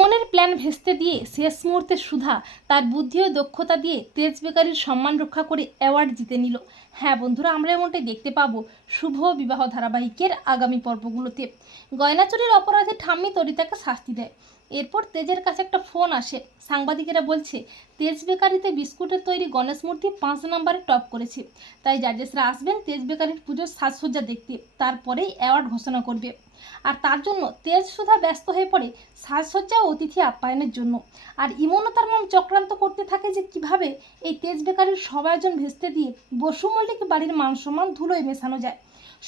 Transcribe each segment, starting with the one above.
ইমনের প্ল্যান ভেস্তে দিয়ে শেষ মুহূর্তে সুধা তার বুদ্ধি ও দক্ষতা দিয়ে তেজ বেকারির সম্মান রক্ষা করে অ্যাওয়ার্ড জিতে নিল। হ্যাঁ বন্ধুরা, আমরা এমনটাই দেখতে পাবো শুভ বিবাহ ধারাবাহিকের আগামী পর্বগুলোতে। গয়নাচুরির অপরাধে ঠাম্মি তরিতাকে শাস্তি দেয়। এরপর তেজের কাছে একটা ফোন আসে। সাংবাদিকেরা বলছে, তেজ বেকারিতে বিস্কুটের তৈরি গণেশ মূর্তি পাঁচ নম্বরে টপ করেছে। তাই জাজেসরা আসবেন তেজ বেকারির পুজোর সাজসজ্জা দেখতে, তারপরেই অ্যাওয়ার্ড ঘোষণা করবে। আর তার জন্য তেজ সুধা ব্যস্ত হয়ে পড়ে। সাজসজ্জা ও অতিথি আপ্যায়নের জন্য। আর ইমনও তার মন চক্রান্ত করতে থাকে যে কীভাবে এই তেজ বেকারির সবাইজন ভেস্তে দিয়ে বসু মল্লিক বাড়ির মান সম্মান ধুলোয় মেশানো যায়।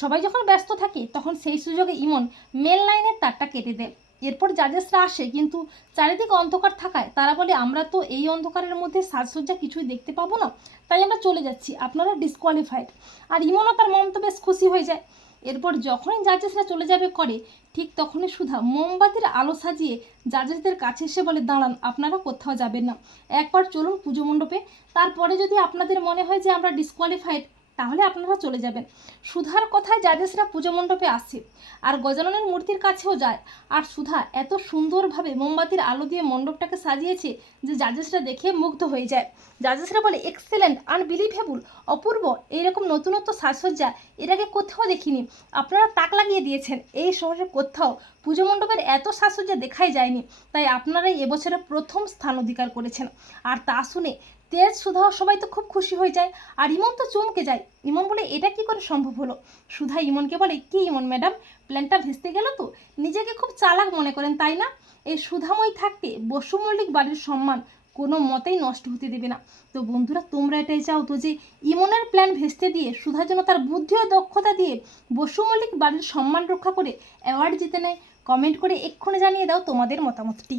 সবাই যখন ব্যস্ত থাকে, তখন সেই সুযোগে ইমন মেল লাইনের তারটা কেটে দেয়। এরপর জাজেসরা আসে, কিন্তু চারিদিকে অন্ধকার থাকায় তারা বলে, আমরা তো এই অন্ধকারের মধ্যে সাজসজ্জা কিছুই দেখতে পাবো না। তাই আমরা চলে যাচ্ছি, আপনারা ডিসকোয়ালিফাইড আর ইমনও তার মন তো বেশ খুশি হয়ে যায়। এরপর যখনই জাজেসরা চলে যাবে করে, ঠিক তখনই সুধা মোমবাতির আলো সাজিয়ে জাজেসদের কাছে এসে বলে, দাঁড়ান, আপনারা কোথাও যাবেন না। একবার চলুন পুজো মণ্ডপে। তারপরে যদি আপনাদের মনে হয় যে আমরা ডিসকোয়ালিফাইড তাহলে আপনারা চলে যাবেন। সুধার কথায় জাজেসরা পুজো মণ্ডপে আসে আর গজাননের মূর্তির কাছেও যায়। আর সুধা এত সুন্দরভাবে মোমবাতির আলো দিয়ে মণ্ডপটাকে সাজিয়েছে যে জাজেসরা দেখে মুগ্ধ হয়ে যায়। জাজেসরা বলে, এক্সেলেন্ট, আনবিলিভেবল, অপূর্ব এইরকম নতুনত্ব সাজসজ্জা, এর আগে কোথাও দেখিনি। আপনারা তাক লাগিয়ে দিয়েছেন। এই শহরে কোথাও পুজো মণ্ডপের এত সাজসজ্জা দেখাই যায়নি। তাই আপনারাই এবছরে প্রথম স্থান অধিকার করেছেন। আর তা শুনে তেজ সুধা সবাই তো খুব খুশি হয়ে যায়। আর ইমন তো চমকে যায়। ইমন বলে, এটা কি করে সম্ভব হলো? সুধা ইমনকে বলে, কি ইমন ম্যাডাম, প্ল্যানটা ভেস্তে গেল তো? নিজেকে খুব চালাক মনে করেন, তাই না? এই সুধাময় থাকতে বসু মল্লিক বাড়ির সম্মান কোনো মতেই নষ্ট হতে দেবে না। তো বন্ধুরা, তোমরা এটাই চাও তো যে, ইমনের প্ল্যান ভেস্তে দিয়ে সুধার জন্য তার বুদ্ধি ও দক্ষতা দিয়ে বসু মল্লিক বাড়ির সম্মান রক্ষা করে অ্যাওয়ার্ড জিতে নেয়। কমেন্ট করে এক্ষুনি জানিয়ে দাও তোমাদের মতামতটি।